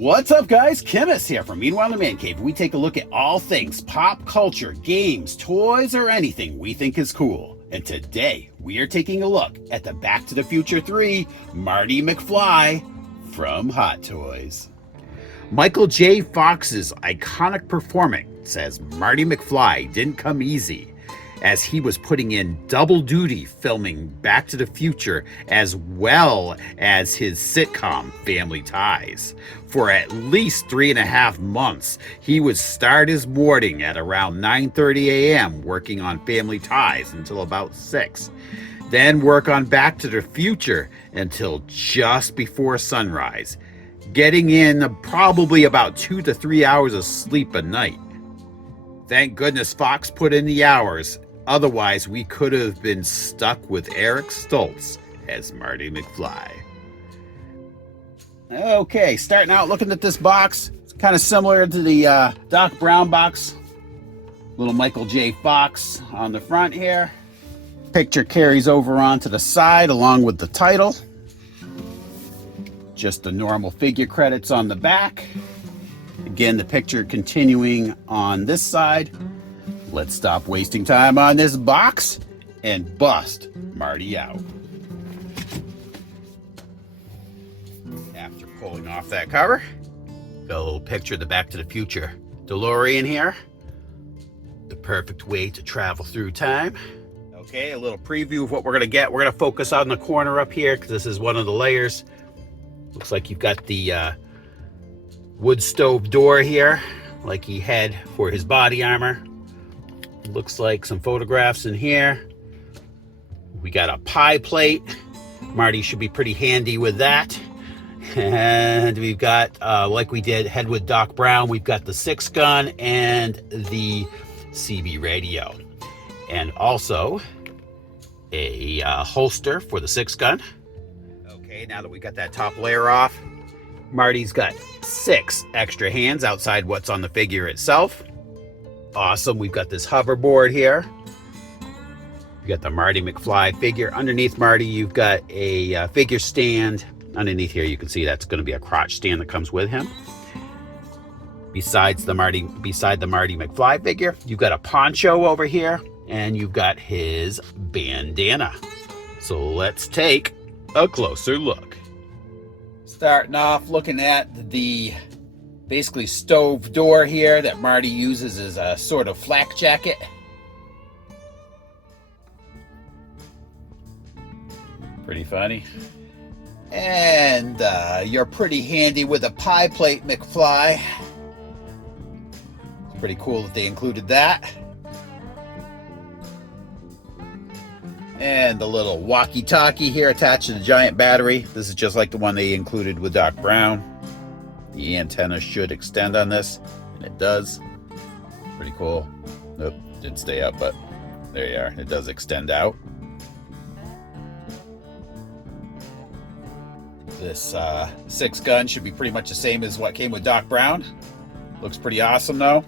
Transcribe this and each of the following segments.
What's up, guys? Chemist here from Meanwhile in Man Cave. We take a look at all things pop culture, games, toys, or anything we think is cool. And today, we are taking a look at the Back to the Future 3 Marty McFly from Hot Toys. Michael J. Fox's iconic performance as Marty McFly didn't come easy, as he was putting in double duty filming Back to the Future as well as his sitcom Family Ties. For at least 3.5 months, he would start his morning at around 9:30 a.m. working on Family Ties until about 6. Then work on Back to the Future until just before sunrise, getting in probably about 2 to 3 hours of sleep a night. Thank goodness Fox put in the hours. Otherwise, we could have been stuck with Eric Stoltz as Marty McFly. Okay, starting out looking at this box. It's kind of similar to the Doc Brown box. Little Michael J. Fox on the front here. Picture carries over onto the side along with the title. Just the normal figure credits on the back. Again, the picture continuing on this side. Let's stop wasting time on this box and bust Marty out. After pulling off that cover, got a little picture of the Back to the Future DeLorean here. The perfect way to travel through time. Okay, a little preview of what we're gonna get. We're gonna focus on the corner up here because this is one of the layers. Looks like you've got the wood stove door here, like he had for his body armor. Looks like some photographs in here. We got a pie plate. Marty should be pretty handy with that. And we've got, like we did head with Doc Brown, we've got the 6-gun and the CB radio. And also a holster for the 6-gun. Okay, now that we got that top layer off, Marty's got 6 extra hands outside what's on the figure itself. Awesome, we've got this hoverboard here. You got the Marty McFly figure. Underneath Marty, you've got a figure stand. Underneath here, you can see that's going to be a crotch stand that comes with him. Beside the Marty McFly figure, you've got a poncho over here, and you've got his bandana. So let's take a closer look. Starting off looking at the basically stove door here that Marty uses as a sort of flak jacket. Pretty funny. And you're pretty handy with a pie plate, McFly. It's pretty cool that they included that. And the little walkie-talkie here attached to the giant battery. This is just like the one they included with Doc Brown. The antenna should extend on this, and it does. Pretty cool. Nope, didn't stay up, but there you are. It does extend out. This 6-gun should be pretty much the same as what came with Doc Brown. Looks pretty awesome, though.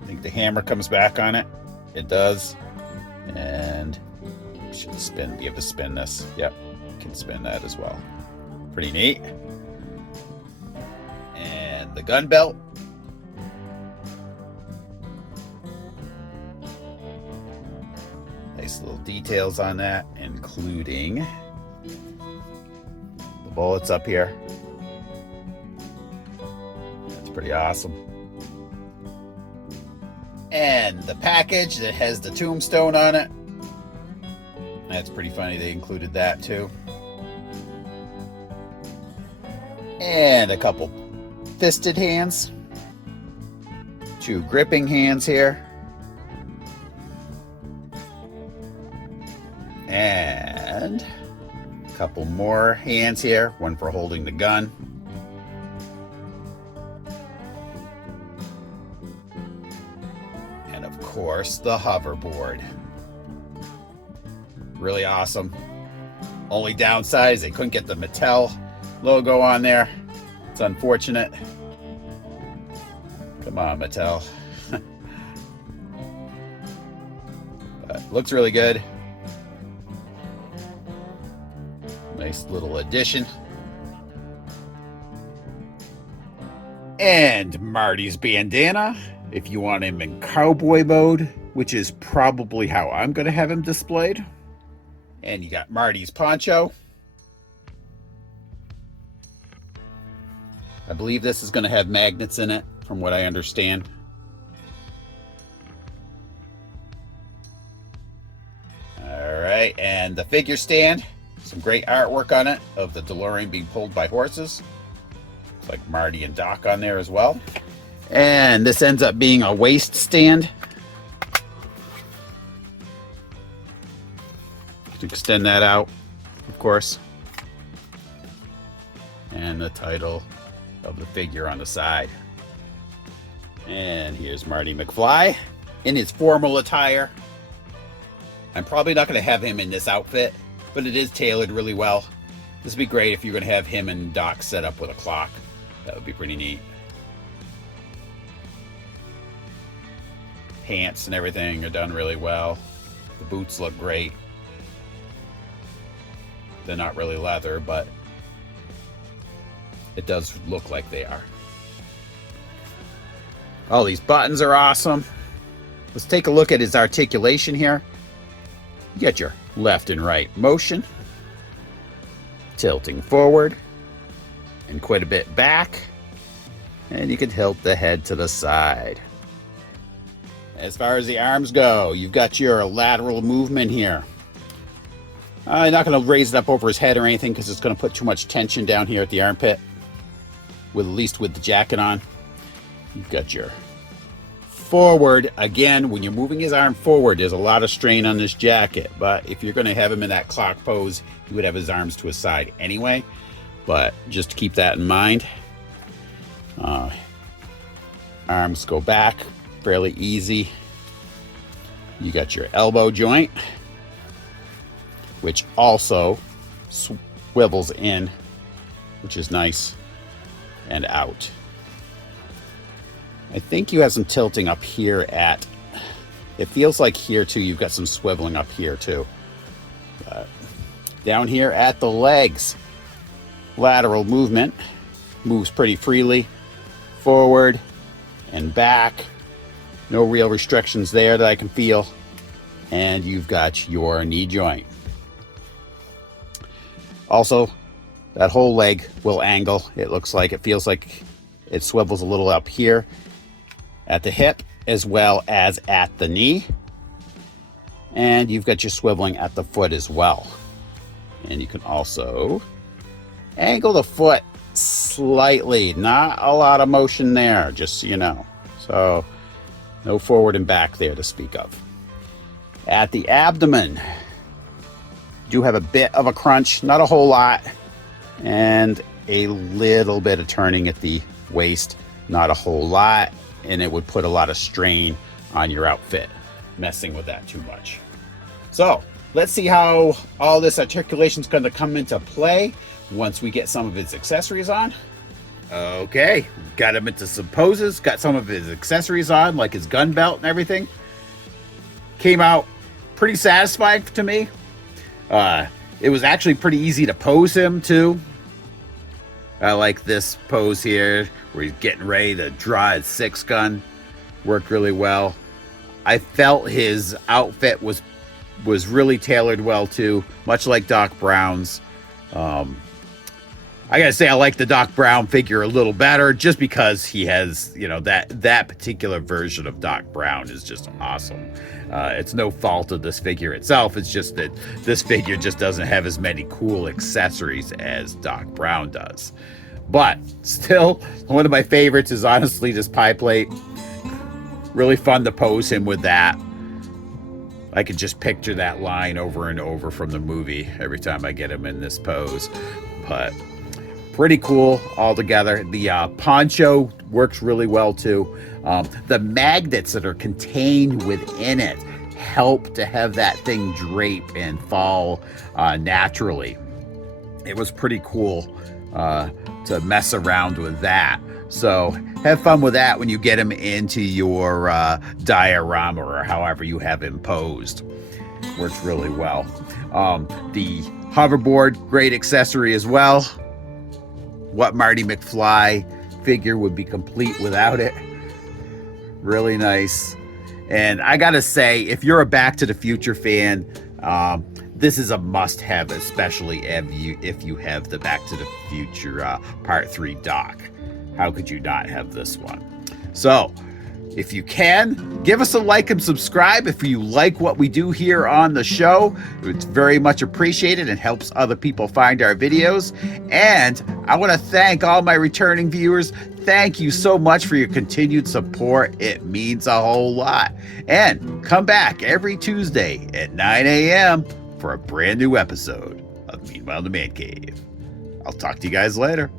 I think the hammer comes back on it. It does. And should spin. Be able to spin this. Yep, can spin that as well. Pretty neat. And the gun belt. Nice little details on that, including the bullets up here. That's pretty awesome. And the package that has the tombstone on it. That's pretty funny, they included that too. And a couple fisted hands. 2 gripping hands here. And a couple more hands here, one for holding the gun. And of course, the hoverboard. Really awesome. Only downside is they couldn't get the Mattel logo on there. It's unfortunate. Come on, Mattel. But looks really good. Nice little addition. And Marty's bandana, if you want him in cowboy mode, which is probably how I'm going to have him displayed. And you got Marty's poncho. I believe this is going to have magnets in it, from what I understand. All right, and the figure stand, some great artwork on it of the DeLorean being pulled by horses. It's like Marty and Doc on there as well. And this ends up being a waist stand. To extend that out, of course. And the title of the figure on the side. And here's Marty McFly in his formal attire. I'm probably not going to have him in this outfit, but it is tailored really well. This would be great if you're going to have him and Doc set up with a clock. That would be pretty neat. Pants and everything are done really well. The boots look great. They're not really leather, but it does look like they are. Oh, these buttons are awesome. Let's take a look at his articulation here. You get your left and right motion, tilting forward, and quite a bit back. And you can tilt the head to the side. As far as the arms go, you've got your lateral movement here. I'm not going to raise it up over his head or anything because it's going to put too much tension down here at the armpit, at least with the jacket on. You've got your forward. Again, when you're moving his arm forward, there's a lot of strain on this jacket. But if you're going to have him in that clock pose, he would have his arms to his side anyway. But just keep that in mind. Arms go back fairly easy. You got your elbow joint, which also swivels in, which is nice, and out. I think you have some tilting up here at, it feels like here too, you've got some swiveling up here too. But down here at the legs, lateral movement, moves pretty freely, forward and back. No real restrictions there that I can feel. And you've got your knee joint. Also, that whole leg will angle. It looks like, it feels like it swivels a little up here at the hip as well as at the knee. And you've got your swiveling at the foot as well. And you can also angle the foot slightly. Not a lot of motion there, just so you know. So no forward and back there to speak of. At the abdomen, do have a bit of a crunch, not a whole lot, and a little bit of turning at the waist, not a whole lot, and it would put a lot of strain on your outfit, messing with that too much. So let's see how all this articulation is going to come into play once we get some of his accessories on. Okay, got him into some poses, got some of his accessories on, like his gun belt and everything. Came out pretty satisfying to me. It was actually pretty easy to pose him too. I like this pose here where he's getting ready to draw his 6 gun. Worked really well. I felt his outfit was really tailored well too, much like Doc Brown's. I gotta say I like the Doc Brown figure a little better just because he has, you know, that particular version of Doc Brown is just awesome. It's no fault of this figure itself. It's just that this figure just doesn't have as many cool accessories as Doc Brown does. But still, one of my favorites is honestly this pie plate. Really fun to pose him with that. I could just picture that line over and over from the movie every time I get him in this pose. But pretty cool altogether. The poncho works really well too. The magnets that are contained within it help to have that thing drape and fall naturally. It was pretty cool to mess around with that. So have fun with that when you get him into your diorama or however you have him posed. Works really well. The hoverboard, great accessory as well. What Marty McFly figure would be complete without it. Really nice. And I gotta say, if you're a Back to the Future fan, this is a must-have, especially if you have the Back to the Future Part 3 dock. How could you not have this one? So, if you can, give us a like and subscribe if you like what we do here on the show. It's very much appreciated and helps other people find our videos. And I want to thank all my returning viewers. Thank you so much for your continued support. It means a whole lot. And come back every Tuesday at 9 a.m. for a brand new episode of Meanwhile in the Man Cave. I'll talk to you guys later.